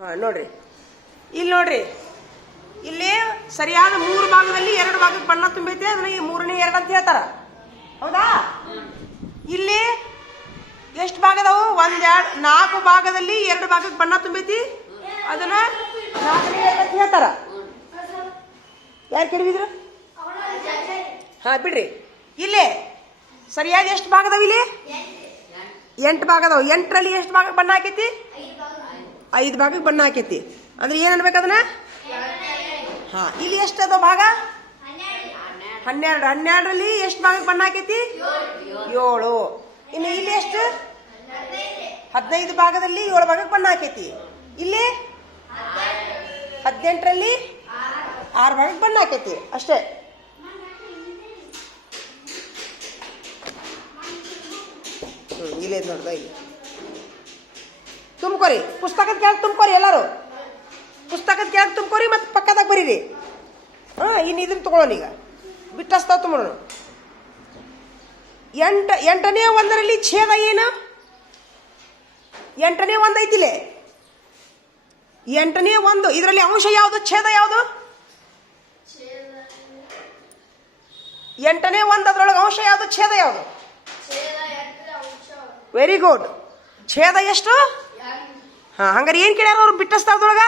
ನೋಡ್ರಿ ಇಲ್ಲಿ ನೋಡ್ರಿ, ಇಲ್ಲಿ ಸರಿಯಾದ 3 ಭಾಗದಲ್ಲಿ 2 ಭಾಗಕ್ಕೆ ಬಣ್ಣ ತುಂಬೈತೆ. ಅದನ್ನ ಈ 3ನೇ 2 ಅಂತ ಹೇಳ್ತಾರ, ಹೌದಾ? ಇಲ್ಲಿ ಎಷ್ಟು ಭಾಗ ಅದಾವು? 1 2 4 ಭಾಗದಲ್ಲಿ 2 ಭಾಗಕ್ಕೆ ಬಣ್ಣ ತುಂಬೈತಿ. ಅದನ್ನ 4ನೇ 2 ಅಂತ ಹೇಳ್ತಾರ. ಯಾರು ಕೆಡವಿದ್ರು? ಹಾ ಬಿಡ್ರಿ. ಇಲ್ಲಿ ಸರಿಯಾದ ಎಷ್ಟು ಭಾಗ ಅದಾವ? ಇಲ್ಲಿ 8 ಭಾಗ ಅದಾವ. 8ರಲ್ಲಿ ಎಷ್ಟು ಭಾಗಕ್ಕೆ ಬಣ್ಣ ಹಾಕೈತಿ? 5 ಭಾಗಕ್ಕೆ ಬಣ್ಣ ಹಾಕೈತಿ. ಅಂದ್ರೆ ಏನ್ ಅನ್ಬೇಕು ಅದನ್ನ? ಹಾ, ಇಲ್ಲಿ ಎಷ್ಟು ಅದಾವ ಭಾಗ? 12. 12ರಲ್ಲಿ ಎಷ್ಟು ಭಾಗಕ್ಕೆ ಬಣ್ಣ ಹಾಕೈತಿ? 7. ಇನ್ನು ಇಲ್ಲಿ ಎಷ್ಟು? 15 ಭಾಗದಲ್ಲಿ 7 ಭಾಗಕ್ಕೆ ಬಣ್ಣ ಹಾಕೈತಿ. ಇಲ್ಲಿ 18ರಲ್ಲಿ 6 ಭಾಗಕ್ಕೆ ಬಣ್ಣ ಹಾಕೈತಿ. ಅಷ್ಟೇ. ಇಲ್ಲೇ ನೋಡ್ದ, ಇಲ್ಲಿ ತುಂಬ್ಕೊರಿ. ಪುಸ್ತಕದ ಕೆಳಗೆ ತುಂಬ್ಕೊರಿ. ಎಲ್ಲರೂ ಪುಸ್ತಕದ ಕೆಳಗೆ ತುಂಬ್ಕೊರಿ, ಮತ್ತೆ ಪಕ್ಕದಾಗ ಬರೀರಿ. ಇನ್ನು ಇದನ್ನ ತಗೊಳ್ಳೋಣ. ಈಗ ಬಿಟ್ಟಸ್ತಾವ ತುಂಬೋಣ. 8ನೇ 1ರಲ್ಲಿ ಛೇದ ಏನು? 8ನೇ 1 ಐತಿಲೆ. 8ನೇ 1 ಇದರಲ್ಲಿ ಅಂಶ ಯಾವುದು? ಛೇದ ಯಾವುದು? 8ನೇ 1 ಅದ್ರೊಳಗೆ ಅಂಶ ಯಾವುದು? ಛೇದ ಯಾವುದು? Very good. ಛೇದ ಎಷ್ಟು? ಹಾ, ಹಂಗಾರೆ ಏನ್ ಕೇಳ್ಯಾರ ಅವ್ರು ಬಿಟ್ಟಸ್ತಾವದೊಳಗ?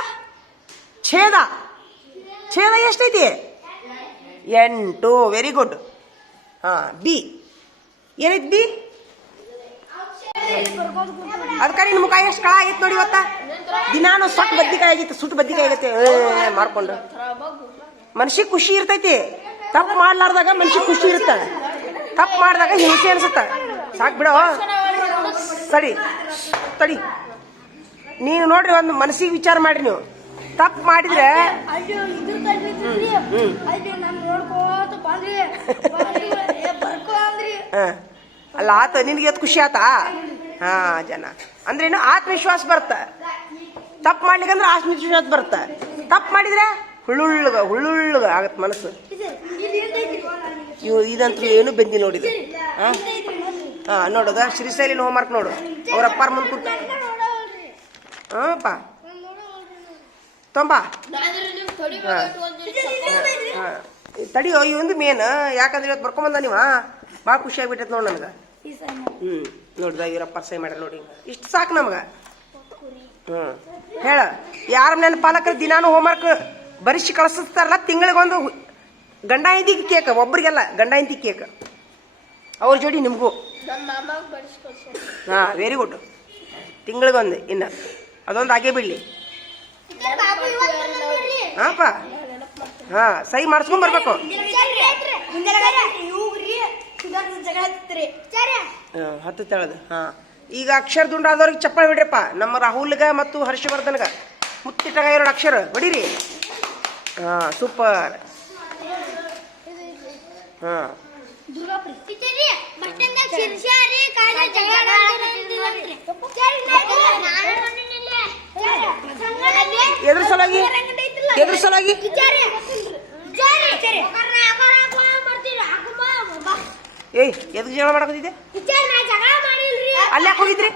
ಛೇದ. ಛೇದ ಎಷ್ಟೈತಿ? 8. Very good. ಹಾ, ಬಿ ಏನೈತಿ? ಬಿ ಅದಕ್ಕೆ ನಿನ್ ಮುಖ ಎಷ್ಟು ಕಳ ಆಗೈತಿ ನೋಡಿ. ಇವತ್ತ ದಿನಾನು ಸೊಟ್ಟು ಬದ್ನಿಕಾಯಿ ಆಗೈತಿ, ಸುಟ್ಟು ಬದ್ನಿಕಾಯಿ ಆಗೈತಿ ಮಾರ್ಕೊಂಡು. ಮನ್ಸಿಗೆ ಖುಷಿ ಇರ್ತೈತಿ. ತಪ್ಪು ಮಾಡ್ಲಾರ್ದಾಗ ಮನ್ಸಿಗೆ ಖುಷಿ ಇರುತ್ತ. ತಪ್ಪು ಮಾಡಿದಾಗ ಹಿಂಸೆ ಅನ್ಸುತ್ತ. ಸಾಕು ಬಿಡೋ, ಸರಿ ತಡಿ. ನೀನು ನೋಡ್ರಿ, ಒಂದು ಮನಸ್ಸಿಗೆ ವಿಚಾರ ಮಾಡ್ರಿ. ನೀವು ತಪ್ಪು ಮಾಡಿದ್ರೆ ಅಲ್ಲ ಆತ ನಿನ್ಗೆ ಎತ್ ಖುಷಿ ಆತಾ? ಹಾ, ಜನ ಅಂದ್ರೇನು? ಆತ್ಮವಿಶ್ವಾಸ ಬರುತ್ತ. ತಪ್ಪು ಮಾಡ್ಲಿಕ್ಕಂದ್ರೆ ಆತ್ಮವಿಶ್ವಾಸ ಬರುತ್ತ. ತಪ್ಪು ಮಾಡಿದ್ರೆ ಹುಳ್ಳುಳ್ಳುಗ ಆಗತ್ ಮನಸ್ಸು. ಇದಂತೂ ಏನು ಬೆಂದಿ ನೋಡಿದ್ರು. ಹಾ, ನೋಡೋದ ಶ್ರೀಶೈಲಿನ ಹೋಮ್ವರ್ಕ್ ನೋಡು. ಅವ್ರ ಅಪ್ಪಾರ ಮುಂದೆ ಕೂತ ಹಾ ತೊಂಬ ತಡಿಯೋ. ಇವಂದು ಮೇನ್. ಯಾಕಂದ್ರೆ ಇವತ್ತು ಬರ್ಕೊಂಬಂದ ನೀವ ಭಾಳ ಖುಷಿ ಆಗ್ಬಿಟ್ಟೈತೆ ನೋಡಿ ನನಗೆ. ನೋಡ್ದ ಇವ್ರಪ್ಪ ಸೈ ಮಾಡ್ಯಾರ ನೋಡಿ. ಇಷ್ಟು ಸಾಕು ನಮಗ. ಹೇಳ, ಯಾರ ನನ್ನ ಪಾಲಕರು ದಿನಾನು ಹೋಮ್ವರ್ಕ್ ಬರಿಸಿ ಕಳಿಸ್ತಾರಲ್ಲ, ತಿಂಗಳಿಗೊಂದು ಗಂಡ ಹೆಂಡತಿ ಕೇಕ್. ಒಬ್ರಿಗೆಲ್ಲ ಗಂಡ ಹೆಂಡತಿ ಕೇಕ್. ಅವ್ರ ಜೋಡಿ ನಿಮಗೂ. ಹಾ, ವೆರಿ ಗುಡ್. ತಿಂಗಳಿಗೊಂದು. ಇನ್ನ ಅದೊಂದು ಆಗೇ ಬಿಡ್ಲಿ. ಹಾಪ, ಹಾ, ಸಹಿ ಮಾಡಿಸ್ಕೊಂಡ್ ಬರ್ಬೇಕು. ಹತ್ತು ತೆಳದು. ಹಾ, ಈಗ ಅಕ್ಷರ ದುಂಡ ಆದವ್ರಿಗೆ ಚಪ್ಪಾಳೆ ಬಿಡ್ರಪ್ಪ. ನಮ್ಮ ರಾಹುಲ್ಗ ಮತ್ತು ಹರ್ಷವರ್ಧನ್ಗ ಮುತ್ತಿಟ್ಟಾಗ 2 ಅಕ್ಷರ ಹೊಡೀರಿ. ಹಾ, ಸೂಪರ್. ಹಾ, ಎದ್ರ ಸಲಾಗಿ ಏಯ್ ಎದಕ್ ಜಗಳ ಮಾಡಕತ್ತಿದ್ದೆ? ಅಲ್ಲಿ ಯಾಕೆ ಹೋಗಿದ್ರಿ?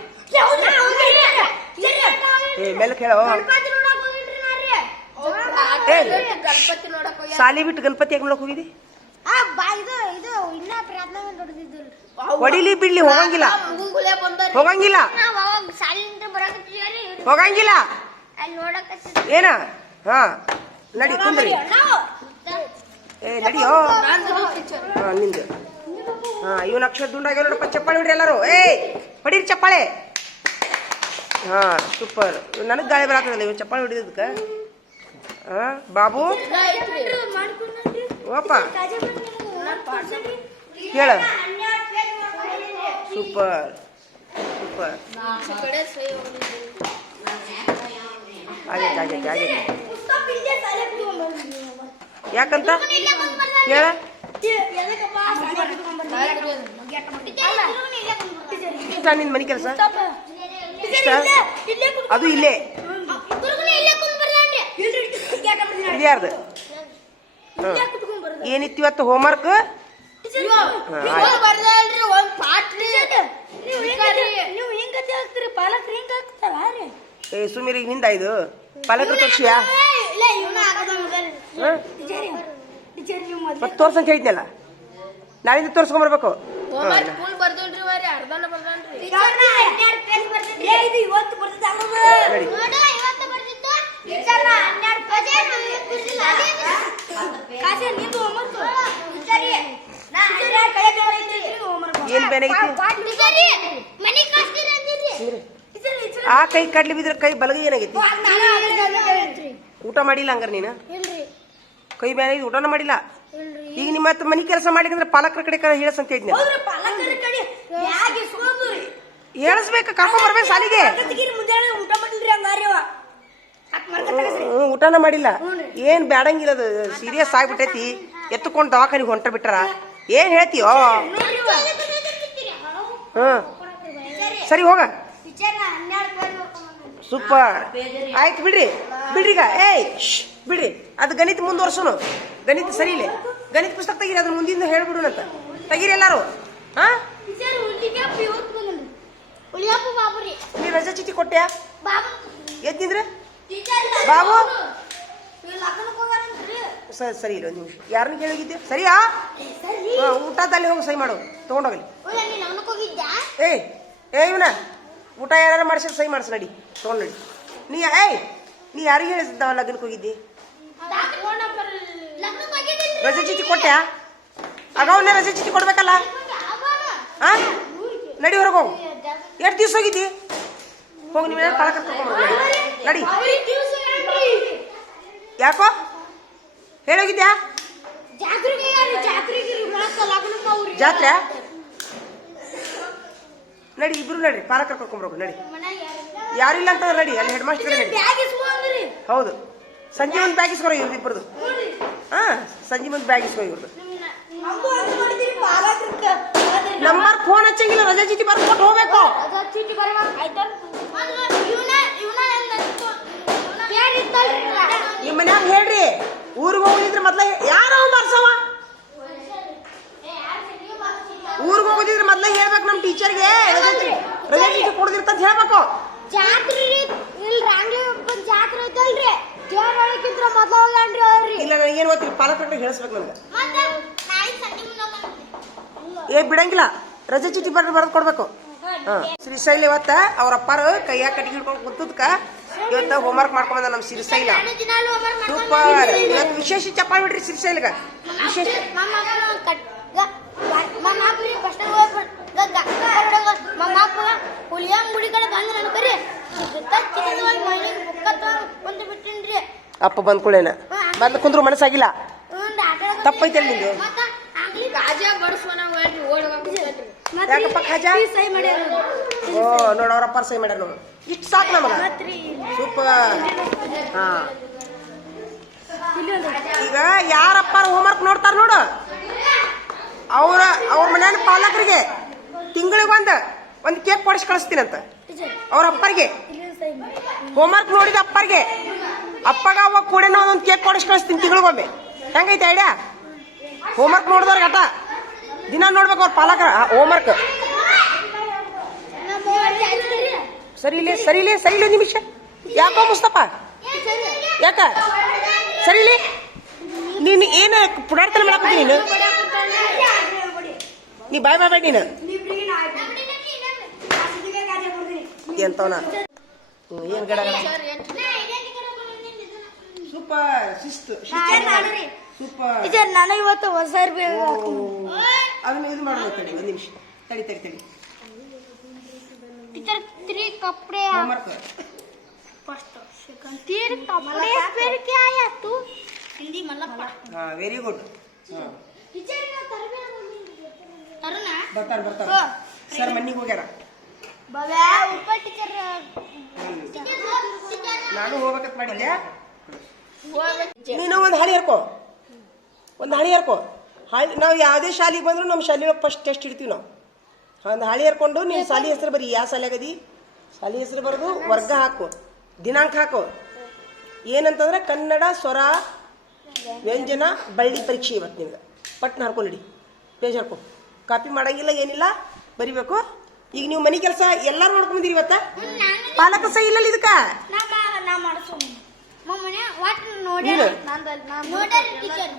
ಮೇಲೆ ಕೇಳೋ. ಸಾಲಿ ಬಿಟ್ಟು ಗಣಪತಿ ಯಾಕೆ ನೋಡಕ್ ಹೋಗಿದ್ದಿ? ಹೊಡಿಲಿ ಬಿಡ್ಲಿ ಹೋಗಂಗಿಲ್ಲ. ಹೋಗಂಗಿಲ್ಲ ಏನ? ಹಾ, ನಡಿ ಕುಂದ್ರಿ. ನಡಿಯೋ. ಹಾ, ನಿಂದು. ಹಾ, ಇವನ್ ಅಕ್ಷರ ದುಂಡಾಗ ನೋಡಪ್ಪ. ಚಪ್ಪಾಳೆ ಬಿಡ್ರಿ ಎಲ್ಲರೂ. ಹೊಡೀರಿ ಚಪ್ಪಾಳೆ. ಹಾ, ಸೂಪರ್. ನನಗ್ ಗಾಳಿ ಬರತ್ತದಲ್ಲ ಇವ್ ಚಪ್ಪಾಳೆ ಹೊಡಿದಕ್ಕ. ಹಾ, ಬಾಬು ಓಪ ಹೇಳ. Super super. ಆಗೈತೆ. ಯಾಕಂತ ಹೇಳ. ನಿನ್ ಮನಿ ಕೆಲಸ ಅದು ಇಲ್ಲೇ. ಇದ್ಯಾರ್ದು? ಏನಿತ್ತು ಇವತ್ತು ಹೋಮ್ವರ್ಕ್? ಸುಮೀರಿಗೆ ನಿಂದ ಇದು ಪಾಲಕರು ತೋರ್ಸಿಯಾ ಮತ್ತೆ ತೋರ್ಸಂತ ಹೇಳಿದ್ನಲ್ಲ ನಾಳಿಂದ ತೋರ್ಸ್ಕೊಂಬರ್ಬೇಕು. ಏನ್ ಬೇನಾಗೈತಿ ಆ ಕೈ ಕಡ್ಲಿ ಬಿದ್ರೆ ಕೈ ಬಲಗೈ ಏನಾಗೈತಿ? ಊಟ ಮಾಡಿಲ್ಲ ಹಂಗಾರ ನೀನು? ಕೈ ಬೇನಾಗೈತಿ, ಊಟನ ಮಾಡಿಲ್ಲ. ಈಗ ನಿಮ್ಮ ಹತ್ರ ಮನಿ ಕೆಲಸ ಮಾಡಿದ್ರೆ ಪಾಲಕರ ಕಡೆ ಹೇಳಸಂತ ಹೇಳಿದ್ನಿ. ಹೇಳಿಸ್ಬೇಕು, ಕರ್ಕೊಂಡ್ ಬರ್ಬೇಕು ಸಾಲಿಗೆ. ಊಟನ ಮಾಡಿಲ್ಲ, ಏನ್ ಬ್ಯಾಡಂಗಿಲ್ಲ, ಅದು ಸೀರಿಯಸ್ ಆಗ್ಬಿಟ್ಟೈತಿ. ಎತ್ತುಕೊಂಡು ದವಾಖಾನಿಗೆ ಹೊಂಟ ಬಿಟ್ಟಾರ. ಏನ್ ಹೇಳ್ತೀಯೋ? ಸರಿ ಹೋಗ. ಸೂಪರ್ ಆಯ್ತು ಬಿಡ್ರಿ ಬಿಡ್ರಿ. ಈಗ ಏಯ್ ಬಿಡ್ರಿ, ಅದು ಗಣಿತ ಮುಂದುವರ್ಸೋನು. ಗಣಿತ ಸರಿ ಇಲ್ಲ, ಗಣಿತ ಪುಸ್ತಕ ತೆಗೀರಿ, ಅದ್ರ ಮುಂದಿಂದ ಹೇಳ್ಬಿಡು ಅಂತ ತೆಗೀರಿ ಎಲ್ಲಾರು. ಹಾ ನೀ ರಜಾ ಚೀಟಿ ಕೊಟ್ಟ್ಯಾ? ಎದ್ದಿದ್ರೆ ಬಾಬು ಸರಿ ಇಲ್ಲ, ಒಂದು ನಿಮಿಷ. ಯಾರನ್ನ ಕೇಳಿದ್ದೆ? ಸರಿಯಾ? ಊಟದಲ್ಲಿ ಹೋಗಿ ಸಹಿ ಮಾಡು, ತಗೊಂಡೋಗಲಿ. ಏ ಇವನ ಊಟ ಯಾರು ಮಾಡಿಸಿದ್ರೆ ಸಹಿ ಮಾಡಿಸ್ ನಡಿ, ತಗೊಂಡ್ ನಡಿ. ನೀ ಯಾರಿಗೆ ಹೇಳಿದ್ದಾವ ಲಗ್ನಕ್ಕೆ ಹೋಗಿದ್ದಿ? ರಜೆ ಚೀಟಿ ಕೊಟ್ಟ್ಯಾ? ಆಗವನ್ನೇ ರಜೆ ಚೀಟಿ ಕೊಡ್ಬೇಕಲ್ಲ. ಹಾ ನಡಿ ಹೊರಗೆ ಹೋಗು. ಎಷ್ಟು ದಿವ್ಸ ಹೋಗಿದ್ದಿ? ಹೋಗಿ ನೀವು ಪಾಲಕ ನಡಿ. ಯಾಕೋ ಹೇಳೋಗಿದ್ಯಾ? ಜಾತ್ರೆ ನಡಿ, ಇಬ್ರು ನಡ್ರಿ, ಪಾಲಕರ್ ಕರ್ಕೊಂಡ್ಬರ್ಬೇಕು ನಡಿ. ಯಾರಿಲ್ಲ ಅಂತ ನಡಿ, ಅಲ್ಲಿ ಹೆಡ್ ಮಾಸ್ಟರ್ ನಡಿ. ಹೌದು, ಸಂಜೆ ಒಂದು ಬ್ಯಾಗ್ ಇಸ್ಕೊರೋ ಇವ್ರದ್ದು ಇಬ್ಬರದು. ಹಾ ಸಂಜೆ ಮುಂದೆ ಬ್ಯಾಗ್ ಇಸ್ಕೊ ಇವ್ರದ್ದು. ನಂಬರ್ ಫೋನ್ ಹಚ್ಚಂಗಿಲ್ಲ, ರಜಾ ಚೀಟಿ ಬರ್ಕೊಟ್ಟು ಹೋಗ್ಬೇಕು. ನಿಮ್ಮ ಮನ್ಯಾಗ ಹೇಳ್ರಿ, ಊರಿಗೆ ಹೋಗಿದ್ರೆ ಮೊದ್ಲ ಯಾರೋ ಬರ್ಸವ. ಊರಿಗೆ ಹೋಗೋದಿದ್ರೆ ಮೊದ್ಲ ಹೇಳ್ಬೇಕು ನಮ್ಮ ಟೀಚರ್ಗೆ, ರಜಾ ಚೀಟಿ ಕೊಡದಿರ್ತಂತ ಹೇಳ್ಬೇಕು. ಇಲ್ಲ ನನಗೇನು ಗೊತ್ತಿಲ್ಲ, ಪಾಲಕರಿಗೆ ಹೇಳಿಸ್ಬೇಕು ನನಗೆ. ಬಿಡಂಗಿಲ್ಲ, ರಜೆ ಚೀಟಿ ಬರೆದು ಕೊಡ್ಬೇಕು. ಶ್ರೀಶೈಲ ಇವತ್ತ ಅವ್ರ ಅಪ್ಪಾರ ಕೈಯಾಗ ಕಟ್ಟಿಗೆ ಹಿಡ್ಕೊಂಡು ಕುಂತದ್ಕ ಇವತ್ತ ಹೋಮ್ವರ್ಕ್ ಮಾಡ್ಕೊಂಬಂದ ನಮ್ಮ ಶ್ರೀಶೈಲ. ಸೂಪರ್. ಇವತ್ತು ವಿಶೇಷ ಚಪ್ಪಾಳೆ ಬಿಡ್ರಿ ಶ್ರೀಶೈಲ್ಗ. ವಿಶೇಷ ಅಪ್ಪ ಬಂದ್ಕೊಳ್ಳೇನ ಬಂದ್ ಕುಂದ್ರು ಮನಸ್ಸಾಗಿಲ್ಲ, ತಪ್ಪೈತೆ ನಿಂದು. ಯಾಕಪ್ಪ ಖಾಜಾ? ಓ ನೋಡ, ಅವ್ರಪ್ಪ ಸಹಿ ಮಾಡ್ಯಾರ ನೋಡು, ಇಷ್ಟು ಸಾಕು ನಮಗ. ಸೂಪರ್. ಹಾ ಈಗ ಯಾರಪ್ಪ ಹೋಮ್ವರ್ಕ್ ನೋಡ್ತಾರ ನೋಡು, ಅವ್ರ ಮನ್ಯಾನ ಪಾಲಕರಿಗೆ ತಿಂಗಳಿಗೆ ಒಂದು ಕೇಕ್ ಕೊಡಿಸಿ ಕಳಿಸ್ತೀನಂತ. ಅವ್ರ ಅಪ್ಪರಿಗೆ ಹೋಮ್ವರ್ಕ್ ನೋಡಿದ ಅಪ್ಪರಿಗೆ, ಅಪ್ಪಗ ಅವಾಗ ಕೂಡ ಒಂದೊಂದು ಕೇಕ್ ಕೊಡಿಸಿ ಕಳಿಸ್ತೀನಿ ತಿಂಗಳಿಗೊಮ್ಮೆ. ಹೆಂಗೈತೆ ಐಡಿಯಾ? ಹೋಮ್ವರ್ಕ್ ನೋಡಿದವ್ರಿಗೆ ಆಟ ದಿನ ನೋಡ್ಬೇಕು ಅವ್ರ ಪಾಲಕರ ಹೋಮ್ವರ್ಕ್. ಸರಿಲಿ ನಿಮಿಷ. ಯಾಕೋ ಮುಸ್ತಪ್ಪ, ಯಾಕ ಸರಿಲಿ? ನೀನು ಏನು ಪುಡಾಡ್ತನ ಮಾಡಾಕತ್ತಿ ನೀನು? ನೀ ಬಾಯ್ ಮಾಡಬೇಡ ನೀನು. ಎಂತವನ ಏನ್ ಗಡ. ಸೂಪರ್ ಶಿಸ್ತು. ಸೂಪರ್. ನಾನು ಇವತ್ತು ಹೊಸ ಅದನ್ನ ಇದು ಮಾಡೋದು. ತಡಿ ಒಂದು ನಿಮಿಷ, ತಡಿ. टीचर 3 कपड़े होमवर्क फर्स्ट सेकंड 3 कपड़े फिर क्या आया तू हिंदी मल्लप्पा. हां वेरी गुड. हां टीचर ना तरुणा ಬರ್ತಾರ ಸರ್ ಮನ್ನಿಗೆ ಹೋಗ್ಯಾರ. ಬಾಬಾ ऊपर टीचर ನಾನು ಹೋಗಬೇಕಂತ ಮಾಡಿದ್ದೆ. ನೀನು ಒಂದು ಹಾಳಿ ಹರ್ಕೋ, ನಾವು ಯಾವುದೇ ಶಾಲೆಗೆ ಬಂದ್ರು ನಮ್ಮ ಶಾಲೆಯೊಳಗೆ ಫಸ್ಟ್ ಟೆಸ್ಟ್ ಇಡ್ತೀವಿ ನಾವು. ಒಂದು ಹಾಳಿ ಹರ್ಕೊಂಡು ನೀನು ಶಾಲೆ ಹೆಸರು ಬರೀ, ಯಾವ ಶಾಲೆ ಆಗದಿ ಶಾಲೆ ಹೆಸರು ಬರೋದು, ವರ್ಗ ಹಾಕು, ದಿನಾಂಕ ಹಾಕು. ಏನಂತಂದ್ರೆ ಕನ್ನಡ ಸ್ವರ ವ್ಯಂಜನ ಬಳ್ಳಿ ಪರೀಕ್ಷೆ ಇವತ್ತು ನಿಮ್ಗೆ. ಪಟ್ನ ಹರ್ಕೊಂಡು ಪೇಜ್ ಹರ್ಕೊ, ಕಾಪಿ ಮಾಡಂಗಿಲ್ಲ ಏನಿಲ್ಲ, ಬರಿಬೇಕು. ಈಗ ನೀವು ಮನೆ ಕೆಲಸ ಎಲ್ಲರೂ ನೋಡ್ಕೊಂಡ್ಬಂದಿರಿ ಇವತ್ತ. ಪಾಲಕ ಸಹಿ ಇಲ್ಲಲ್ಲ ಇದಕ್ಕೆ? ಮನೆ ಒಟ್ಟು ನೋಡ್ಯಾರ ಇಲ್ಲ. ನೋಡ್ಯಾರ ಟೀಚರ್